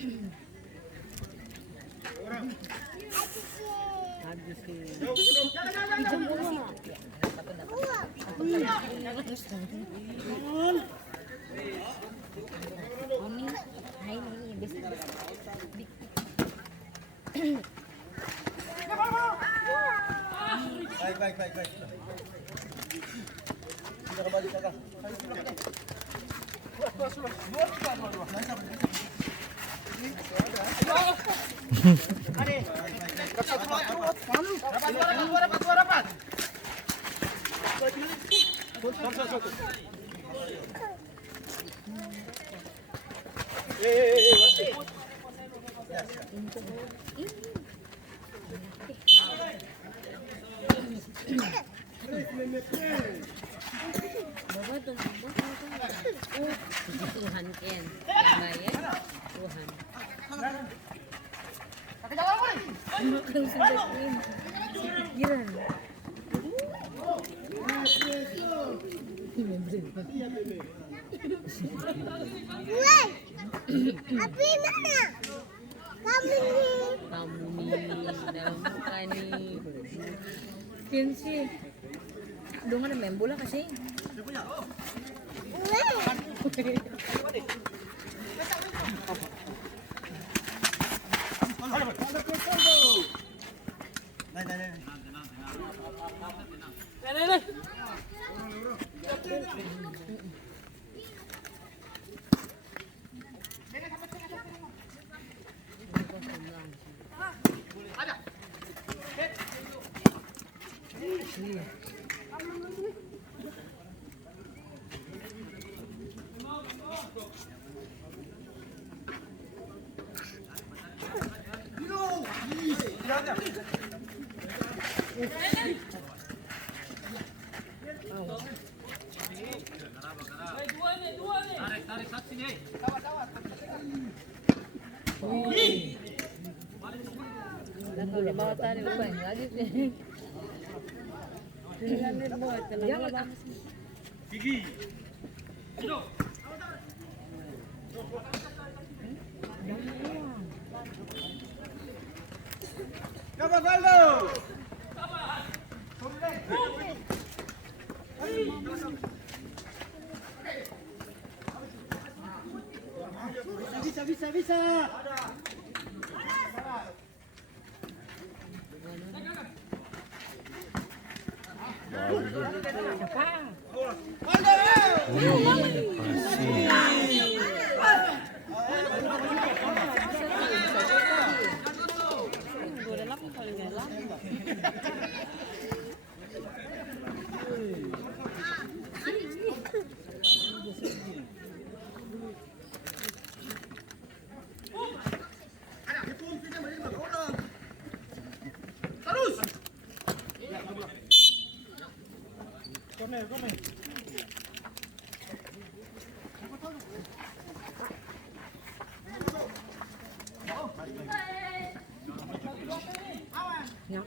Habis sih. Mami, hai nih, besok. Baik. Sudah kembali kakak. Rapat. Bawa tuh, Tuhan Ken, yang bayar Tuhan. Makan sudah pikiran. Api mana? Kamu nih dalam muka nih. Ken sih. Dong ada main bola kasih. Kalau di bawah tadi lupa lagi sih. Jangan Gigi. Kapan Valdo? Bisa. Come. Ya.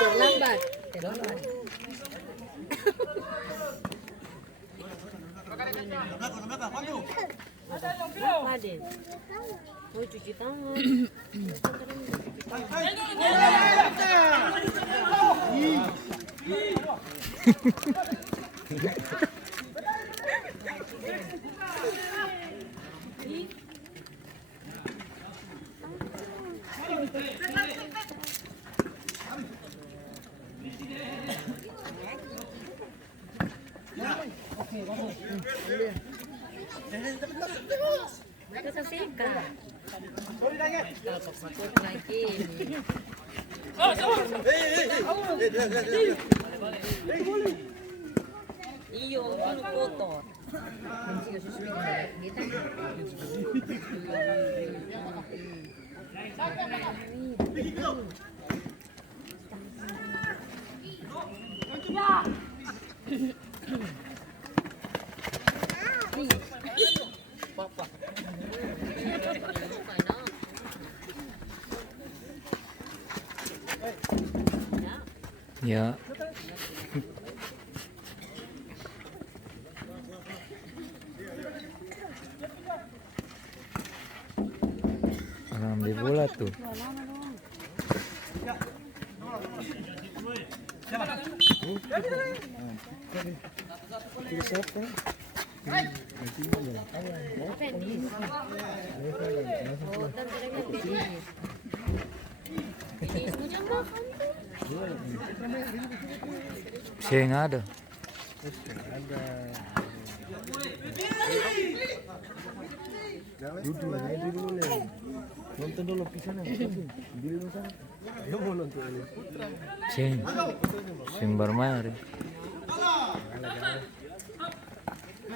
Terlambat. Apa deh? Mau cuci tangan. Kita sikat. Takut lagi. Iyo, ano kotor. Ya. Ambil bola tuh. Saya nggak ada. Duduk aja dulu nih. Nonton dulu pisannya. Dulu sana. Dia mau nonton ini. Sing bermain.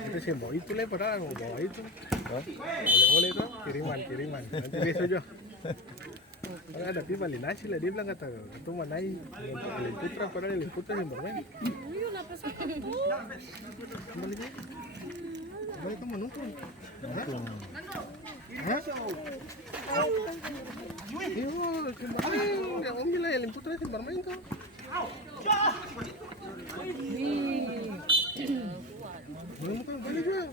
Itu sih bawa itu lah padahal mau bawa itu. Oleh-oleh itu kiriman. Nanti besok aja. Kalau ada pipa nasi lah dia bilang kata ketemu naik untuk Elin Putra padahal Elin Putra yang bermain. Kembali ke. Kembali kamu nonton. Hah? Iya, kembali. Yang Om bilang Elin Putra yang bermain tuh. Belum kan balik juga.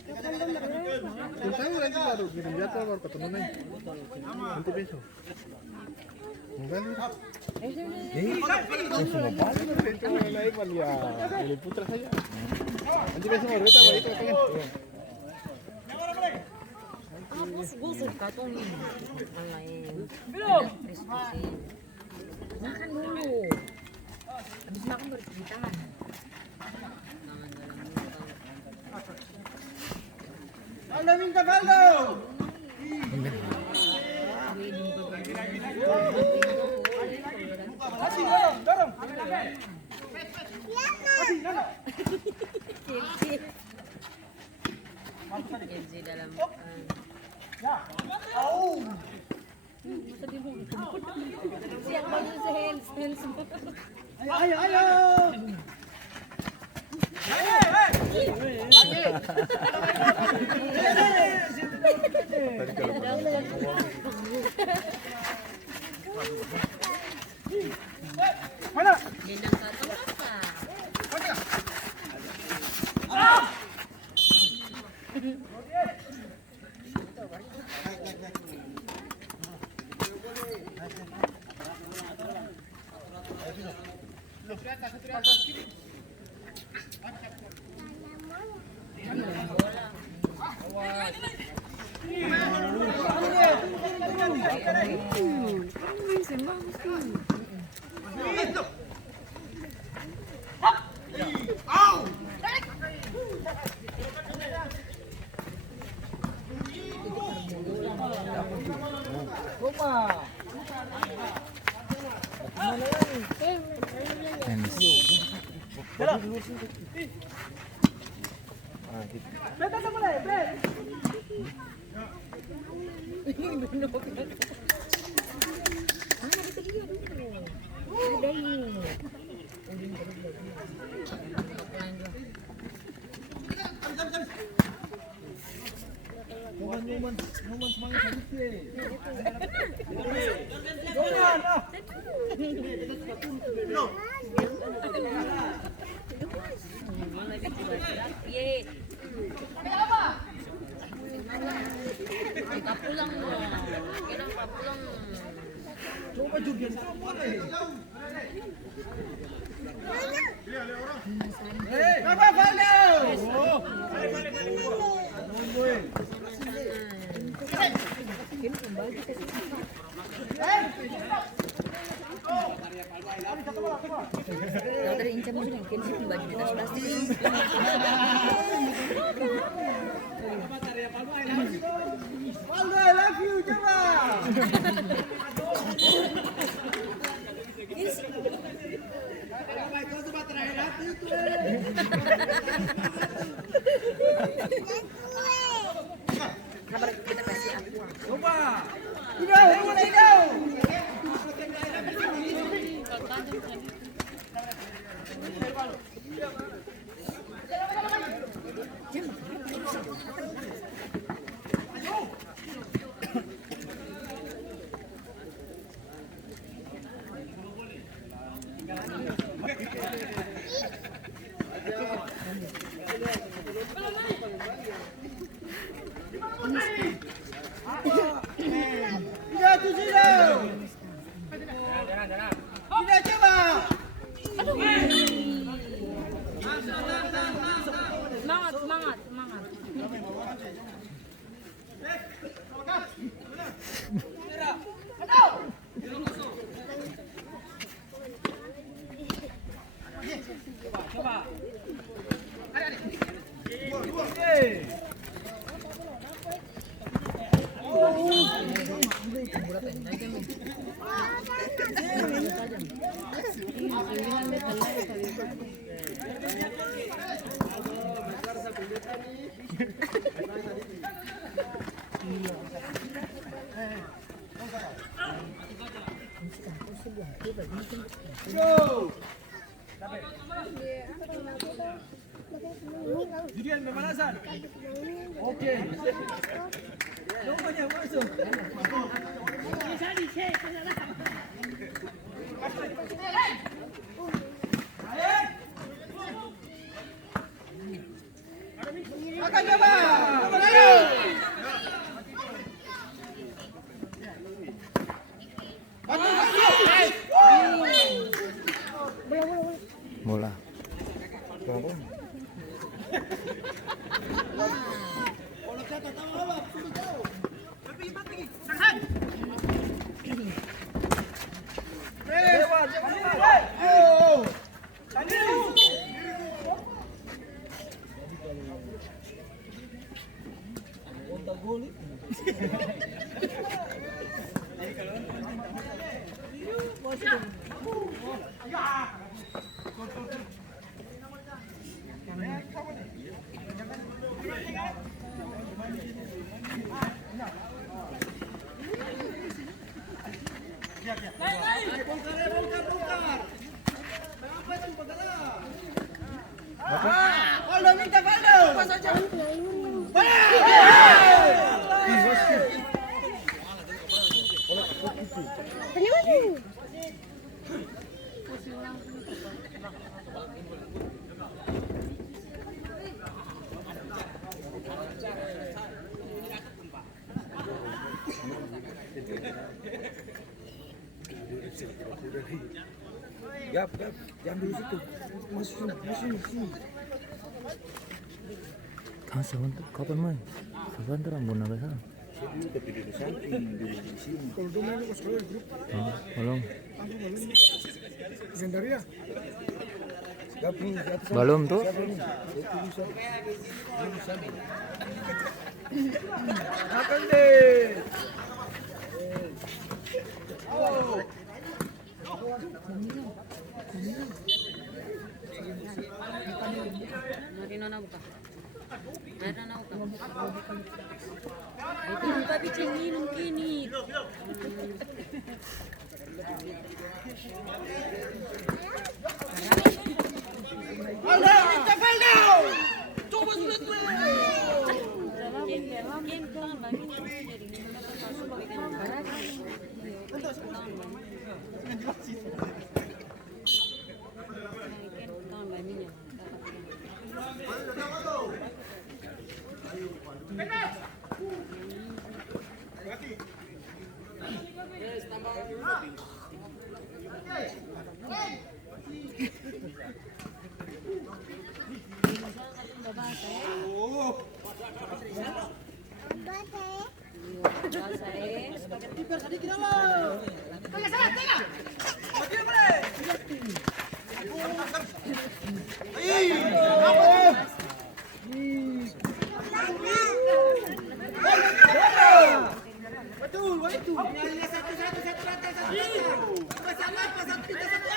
Tahu nanti baru kirim jadwal baru ketemu nih. Nanti besok. Enggak nih. Semua balik itu naik ya. Ini putra saja. Nanti besok baru kita balik katanya. Gue suka tuh nih yang lain. Belum. Makan dulu. Habis makan baru cuci tangan. Anda minta Valdo. Masih dorong. Kenzi dalam. Siap banget hands. Ayo. Mana? Gendang satu apa? Kita pulang dong. Kita pulang. Coba juga. Apa Valdo? Kalau dari Inca mungkin Kenzi kembali di tas plastik. Valdo, I love you, coba. Kabar kita kasih aku. Coba. Tidak. Semangat, semangat, semangat. Julian pemanasan. Oke. Semuanya masuk. Akan coba. Bola. Faldo minta Faldo. Gap, jangan dulu situ. Masuk sini. Kan sebentar, kapan main? Sebentar ambon naga sana. Tapi di samping di sini. Kalau dulu main ke sekolah grup. Belum. Gandaria. Gap nih, di atas. Belum tuh. Akan deh. Nona buka. Nona buka. Itu buka bicini mungkin nih. Faldo minta Faldo. Coba sulit gue. Betul, itu. Nyanyi satu rata. Sama apa satu kita satu.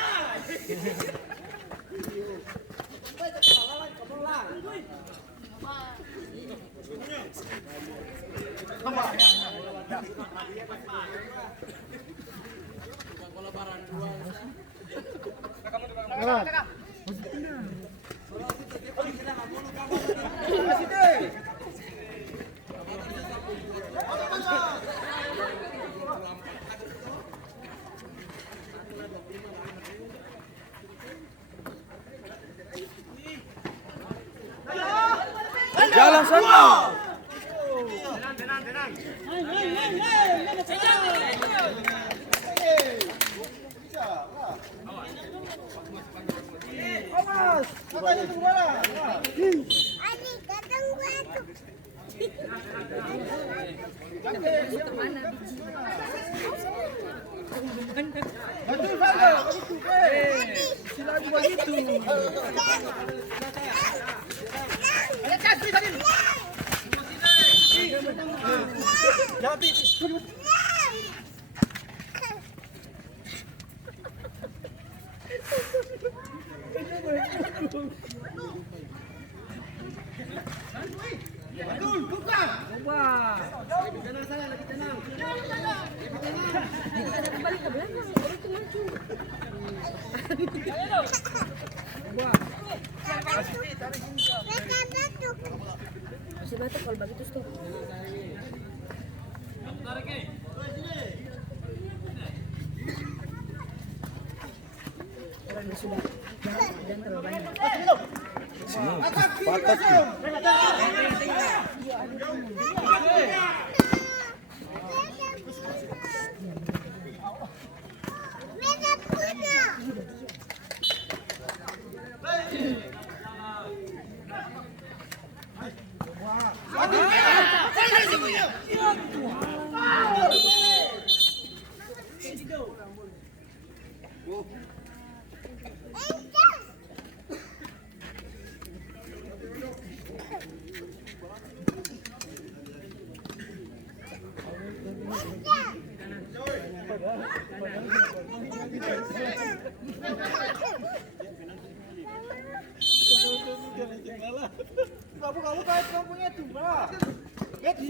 Jalan sana. Tanya tunggu bola. Betul Valdo. Sila juga gitu. Ayo kas beri tadi. Jawab itu. Betul, buka. Wah. Tenang sana, lagi tenang. Balik ke belakang, baru itu maju. Masih batuk kalau begitu stop. Orang sudah jangan terlalu banyak. Patah sih. Buka itu kampungnya tuh, Bang. Betul.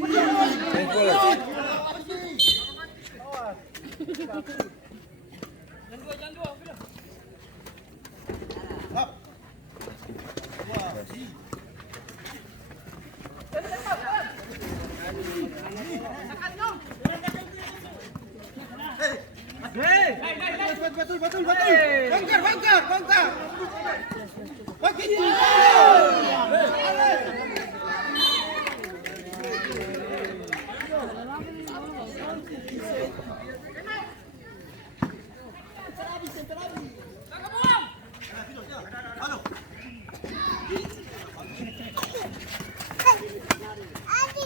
Bangkar. Begitu. Adi.